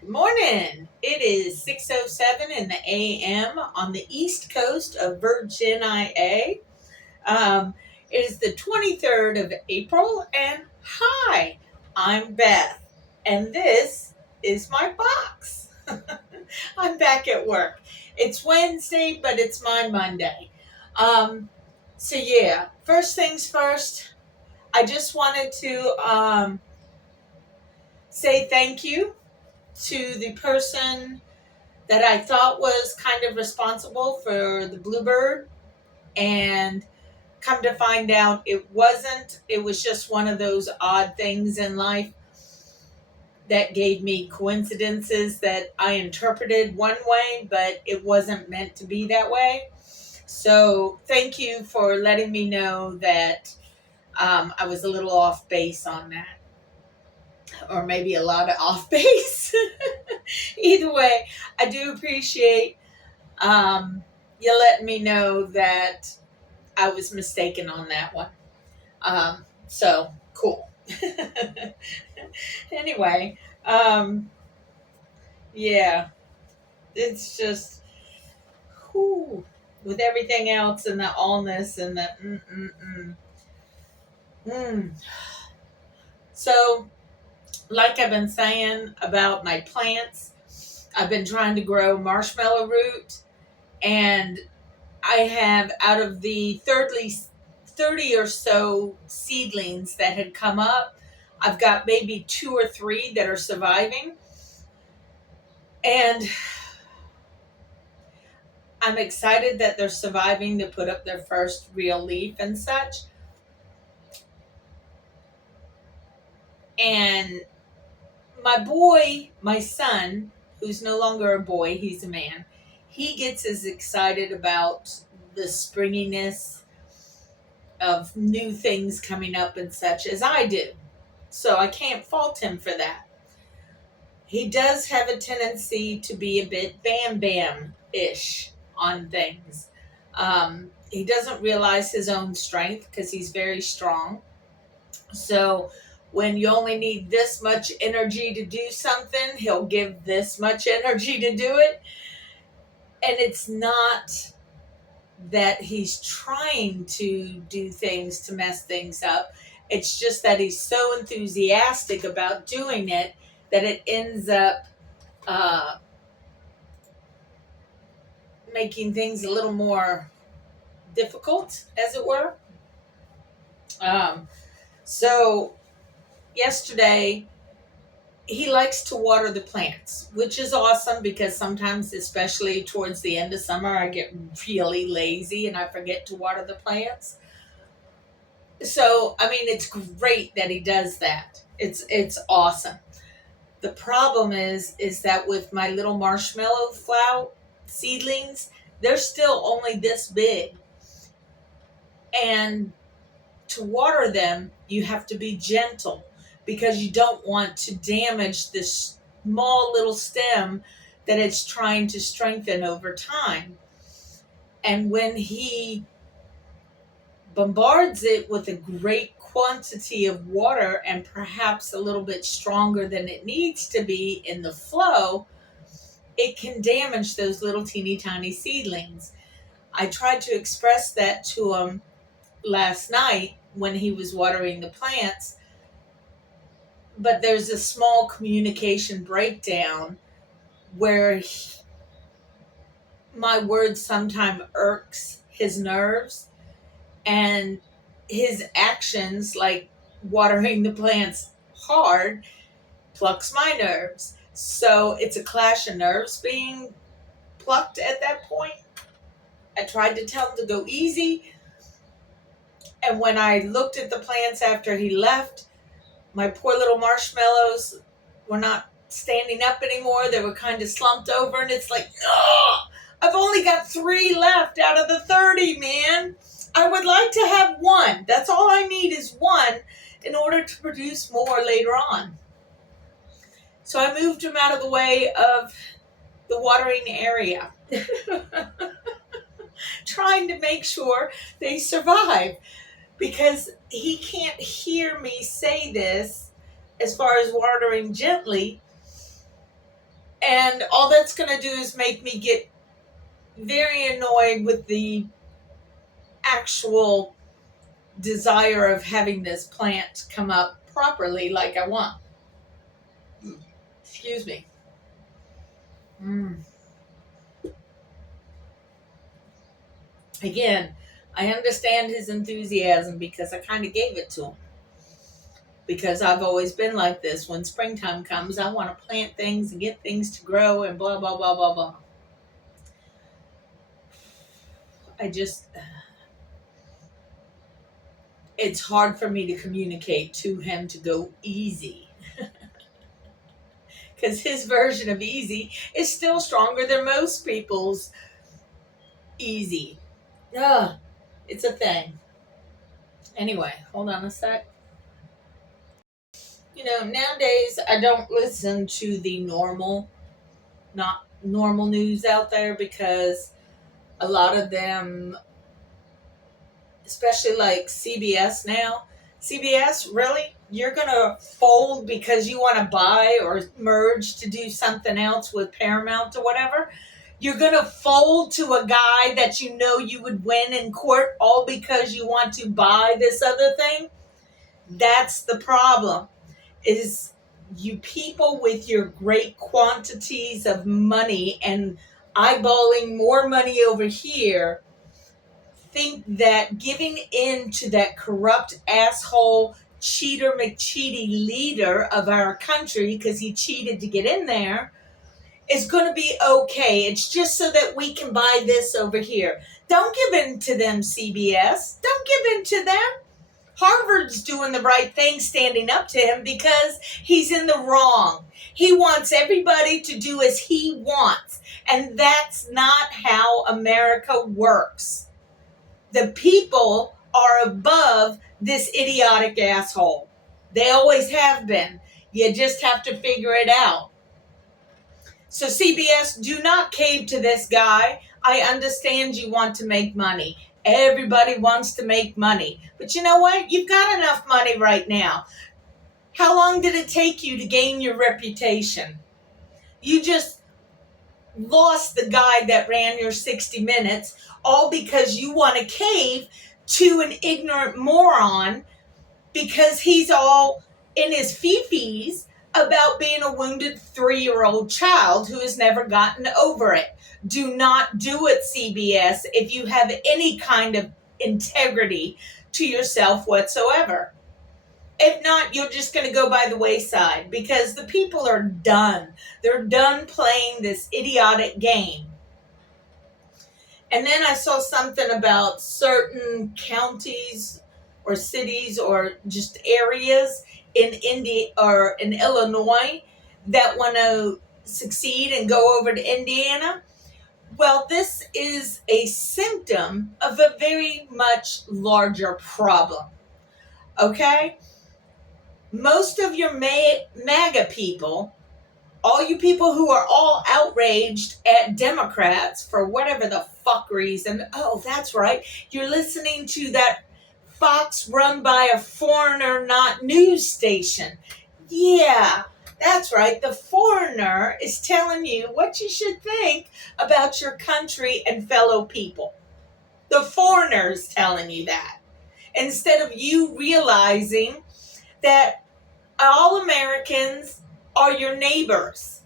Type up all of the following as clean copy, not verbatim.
Good morning. It is 6:07 in the AM on the east coast of Virginia. Um, it is the 23rd of April, and hi, I'm Beth, and this is my box. I'm back at work. It's Wednesday, but it's my Monday. Um, so, first things first, I just wanted to say thank you to the person that I thought was kind of responsible for the bluebird, and come to find out it wasn't. It was just one of those odd things in life that gave me coincidences that I interpreted one way, but it wasn't meant to be that way. So thank you for letting me know that I was a little off base on that, or maybe a lot of off base. Either way, I do appreciate you letting me know that I was mistaken on that one. So cool. Anyway, yeah, it's just whew, with everything else and the allness and the mm. So, like I've been saying about my plants, I've been trying to grow marshmallow root, and I have, out of the 30 or so seedlings that had come up, I've got maybe two or three that are surviving. And I'm excited that they're surviving to put up their first real leaf and such. And my son, who's no longer a boy, he's a man, he gets as excited about the springiness of new things coming up and such as I do. So I can't fault him for that. He does have a tendency to be a bit bam bam ish on things. He doesn't realize his own strength because he's very strong. So when you only need this much energy to do something, he'll give this much energy to do it. And it's not that he's trying to do things to mess things up. It's just that he's so enthusiastic about doing it that it ends up uh, making things a little more difficult, as it were. Um, so, yesterday, he likes to water the plants, which is awesome because sometimes, especially towards the end of summer, I get really lazy and I forget to water the plants. So, I mean, it's great that he does that. It's awesome. The problem is that with my little marshmallow flower seedlings, they're still only this big. And to water them, you have to be gentle because you don't want to damage this small little stem that it's trying to strengthen over time. And when he bombards it with a great quantity of water and perhaps a little bit stronger than it needs to be in the flow, it can damage those little teeny tiny seedlings. I tried to express that to him last night when he was watering the plants, but there's a small communication breakdown where my words sometimes irks his nerves, and his actions, like watering the plants hard, plucks my nerves. So it's a clash of nerves being plucked at that point. I tried to tell him to go easy, and when I looked at the plants after he left, my poor little marshmallows were not standing up anymore. They were kind of slumped over, and it's like, oh, I've only got 3 left out of the 30, man. I would like to have 1. That's all I need is 1 in order to produce more later on. So I moved him out of the way of the watering area, trying to make sure they survive, because he can't hear me say this as far as watering gently, And all that's going to do is make me get very annoyed with the actual desire of having this plant come up properly like I want. Excuse me. Again, I understand his enthusiasm because I kind of gave it to him. Because I've always been like this. When springtime comes, I want to plant things and get things to grow and blah, blah, blah, blah, blah. It's hard for me to communicate to him to go easy. Because his version of easy is still stronger than most people's easy. Ugh, it's a thing. Anyway, hold on a sec. Nowadays I don't listen to the not normal news out there because a lot of them, especially like CBS now, CBS, really? You're going to fold because you want to buy or merge to do something else with Paramount or whatever? You're going to fold to a guy that you know you would win in court all because you want to buy this other thing? That's the problem. Is you people with your great quantities of money and eyeballing more money over here think that giving in to that corrupt asshole cheater McCheaty leader of our country because he cheated to get in there is going to be okay. It's just so that we can buy this over here. Don't give in to them, CBS. Don't give in to them. Harvard's doing the right thing, standing up to him because he's in the wrong. He wants everybody to do as he wants, and that's not how America works. The people are above this idiotic asshole. They always have been. You just have to figure it out. So CBS, do not cave to this guy. I understand you want to make money. Everybody wants to make money. But you know what? You've got enough money right now. How long did it take you to gain your reputation? You just lost the guy that ran your 60 Minutes all because you want to cave to an ignorant moron because he's all in his fifis about being a wounded 3-year-old child who has never gotten over it. Do not do it, CBS, if you have any kind of integrity to yourself whatsoever. If not, you're just going to go by the wayside because the people are done. They're done playing this idiotic game. And then I saw something about certain counties or cities or just areas in India or in Illinois that want to succeed and go over to Indiana. Well, this is a symptom of a very much larger problem. Okay? Most of your MAGA people, all you people who are all outraged at Democrats for whatever the fuck reason, oh, that's right, you're listening to that Fox run by a foreigner, not news station. Yeah, that's right. The foreigner is telling you what you should think about your country and fellow people. The foreigner is telling you that. Instead of you realizing that all Americans are your neighbors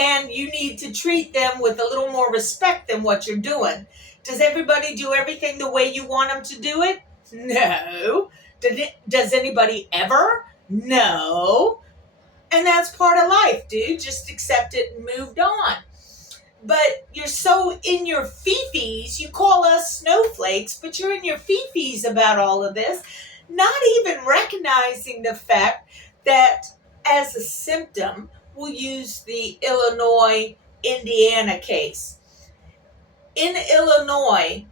and you need to treat them with a little more respect than what you're doing. Does everybody do everything the way you want them to do it? No. Does anybody ever? No. And that's part of life, dude. Just accept it and moved on. But you're so in your fifis, you call us snowflakes, but you're in your fifis about all of this, not even recognizing the fact that as a symptom, we'll use the Illinois-Indiana case. In Illinois,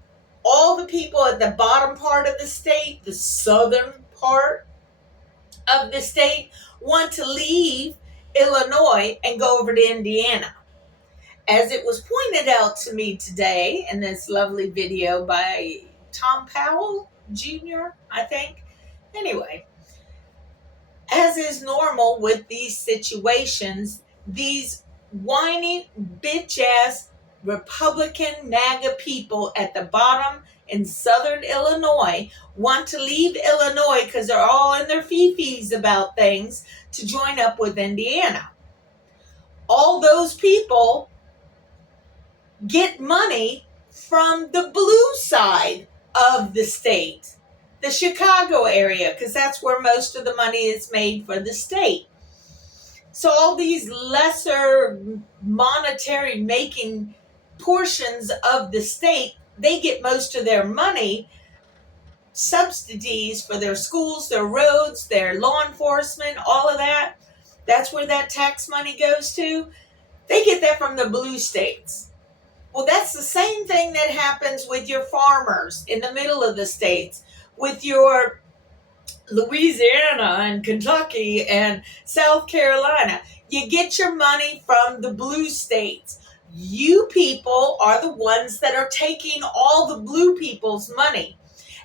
all the people at the bottom part of the state, the southern part of the state, want to leave Illinois and go over to Indiana. As it was pointed out to me today in this lovely video by Tom Powell Jr., I think. Anyway, as is normal with these situations, these whiny, bitch-ass Republican MAGA people at the bottom in southern Illinois want to leave Illinois because they're all in their fifis about things to join up with Indiana. All those people get money from the blue side of the state, the Chicago area, because that's where most of the money is made for the state. So all these lesser monetary making portions of the state, they get most of their money, subsidies for their schools, their roads, their law enforcement, all of that. That's where that tax money goes to. They get that from the blue states. Well, that's the same thing that happens with your farmers in the middle of the states, with your Louisiana and Kentucky and South Carolina. You get your money from the blue states. You people are the ones that are taking all the blue people's money.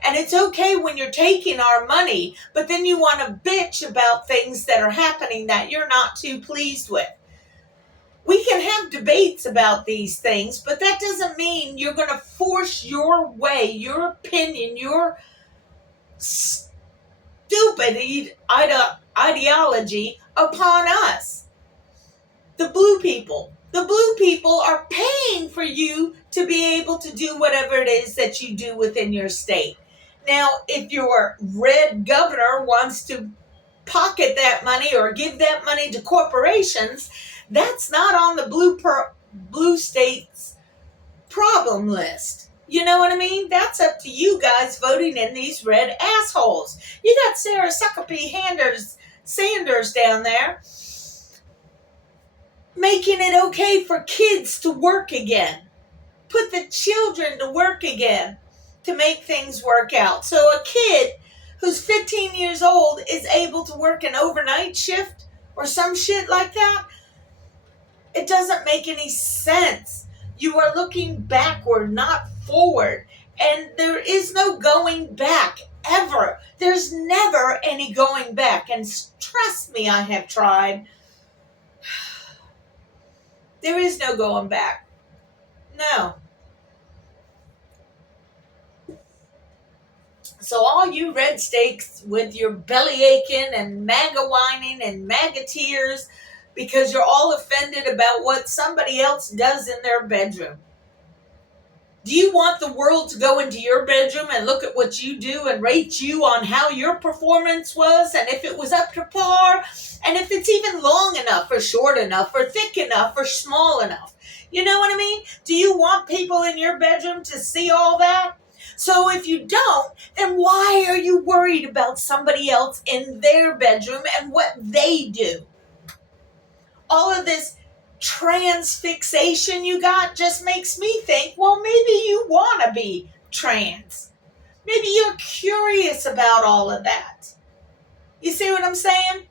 And it's okay when you're taking our money, but then you want to bitch about things that are happening that you're not too pleased with. We can have debates about these things, but that doesn't mean you're going to force your way, your opinion, your stupid ideology upon us. The blue people. The blue people are paying for you to be able to do whatever it is that you do within your state. Now, if your red governor wants to pocket that money or give that money to corporations, that's not on the blue state's problem list. You know what I mean? That's up to you guys voting in these red assholes. You got Sarah Huckabee Sanders down there making it okay for kids to work again. Put the children to work again to make things work out. So a kid who's 15 years old is able to work an overnight shift or some shit like that. It doesn't make any sense. You are looking backward, not forward. And there is no going back, ever. There's never any going back. And trust me, I have tried. There is no going back. No. So all you red stakes with your belly aching and MAGA whining and MAGA tears because you're all offended about what somebody else does in their bedroom. Do you want the world to go into your bedroom and look at what you do and rate you on how your performance was and if it was up to par and if it's even long enough or short enough or thick enough or small enough? You know what I mean? Do you want people in your bedroom to see all that? So if you don't, then why are you worried about somebody else in their bedroom and what they do? All of this trans fixation you got just makes me think, well, maybe you want to be trans. Maybe you're curious about all of that. You see what I'm saying?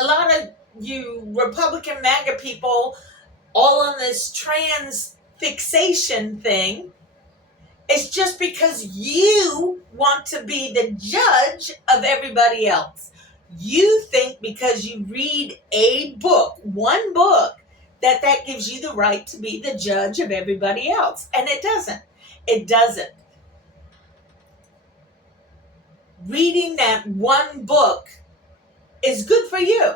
A lot of you Republican MAGA people all on this trans fixation thing, it's just because you want to be the judge of everybody else. You think because you read a book, one book, that gives you the right to be the judge of everybody else. And it doesn't. It doesn't. Reading that one book is good for you.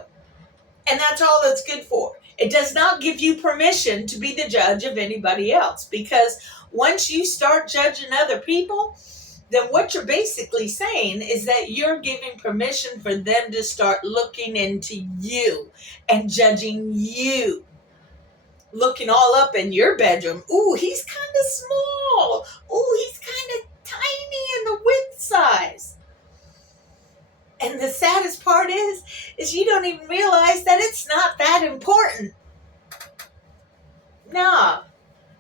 And that's all it's good for. It does not give you permission to be the judge of anybody else. Because once you start judging other people, then what you're basically saying is that you're giving permission for them to start looking into you and judging you. Looking all up in your bedroom. Ooh, he's kind of small. Ooh, he's kind of tiny in the width size. And the saddest part is you don't even realize that it's not that important. No,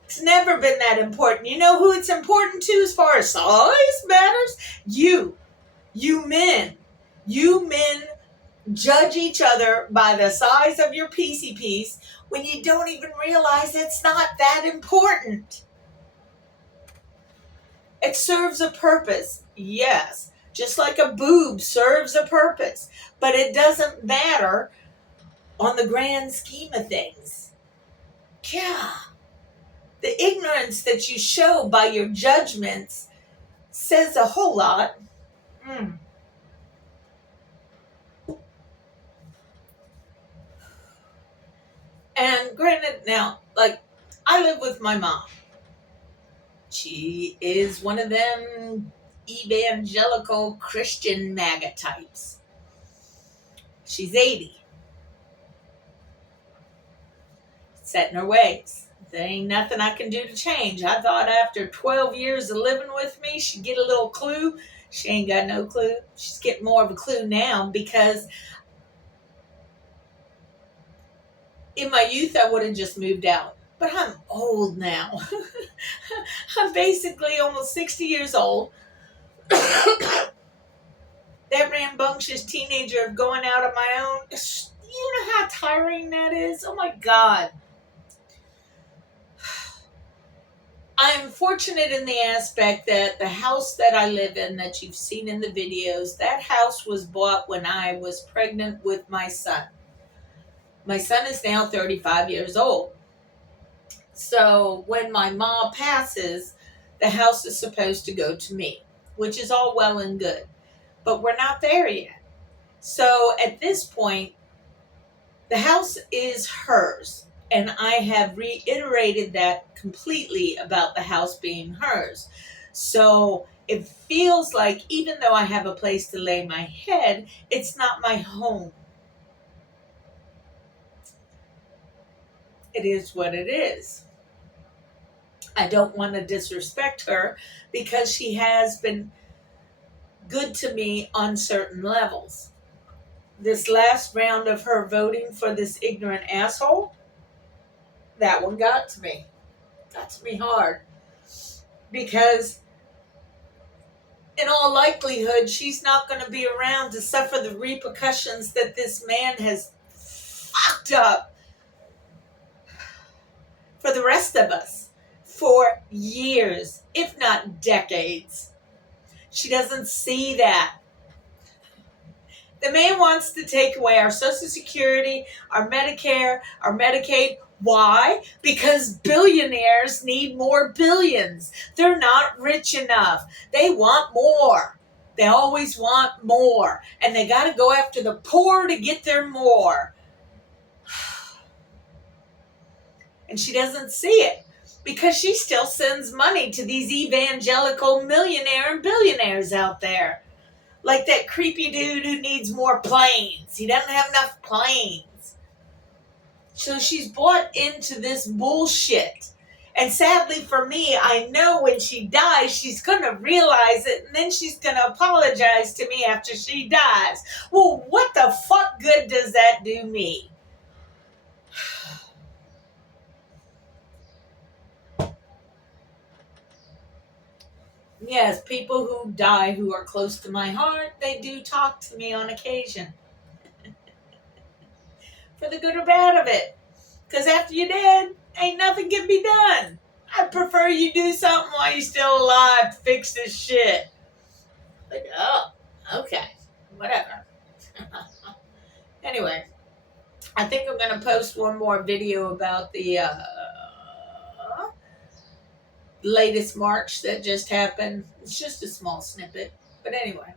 it's never been that important. You know who it's important to as far as size matters? You men. You men judge each other by the size of your PCPs when you don't even realize it's not that important. It serves a purpose, yes. Just like a boob serves a purpose. But it doesn't matter on the grand scheme of things. Yeah. The ignorance that you show by your judgments says a whole lot. Mm. And granted, now, like, I live with my mom. She is one of them evangelical Christian MAGA types. She's 80, set in her ways. There ain't nothing I can do to change. I thought after 12 years of living with me, she'd get a little clue. She ain't got no clue. She's getting more of a clue now because in my youth, I would have just moved out. But I'm old now. I'm basically almost 60 years old. That rambunctious teenager of going out on my own. You know how tiring that is? Oh my God. I'm fortunate in the aspect that the house that I live in, that you've seen in the videos, that house was bought when I was pregnant with my son. My son is now 35 years old. So when my mom passes, the house is supposed to go to me, which is all well and good. But we're not there yet. So at this point, the house is hers. And I have reiterated that completely about the house being hers. So it feels like even though I have a place to lay my head, it's not my home. It is what it is. I don't want to disrespect her because she has been good to me on certain levels. This last round of her voting for this ignorant asshole, that one got to me. Got to me hard. Because in all likelihood, she's not going to be around to suffer the repercussions that this man has fucked up for the rest of us for years, if not decades. She doesn't see that. The man wants to take away our Social Security, our Medicare, our Medicaid. Why? Because billionaires need more billions. They're not rich enough. They want more. They always want more. And they got to go after the poor to get their more. And she doesn't see it because she still sends money to these evangelical millionaire and billionaires out there. Like that creepy dude who needs more planes. He doesn't have enough planes. So she's bought into this bullshit. And sadly for me, I know when she dies, she's going to realize it. And then she's going to apologize to me after she dies. Well, what the fuck good does that do me? Yes, people who die who are close to my heart, they do talk to me on occasion. For the good or bad of it. Because after you're dead, ain't nothing can be done. I prefer you do something while you're still alive to fix this shit. Like, oh, okay, whatever. Anyway, I think I'm going to post one more video about the latest march that just happened. It's just a small snippet. But anyway,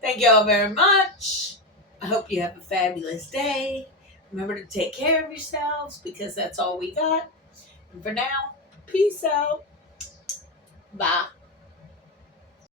thank you all very much. I hope you have a fabulous day. Remember to take care of yourselves because that's all we got. And for now, peace out. Bye.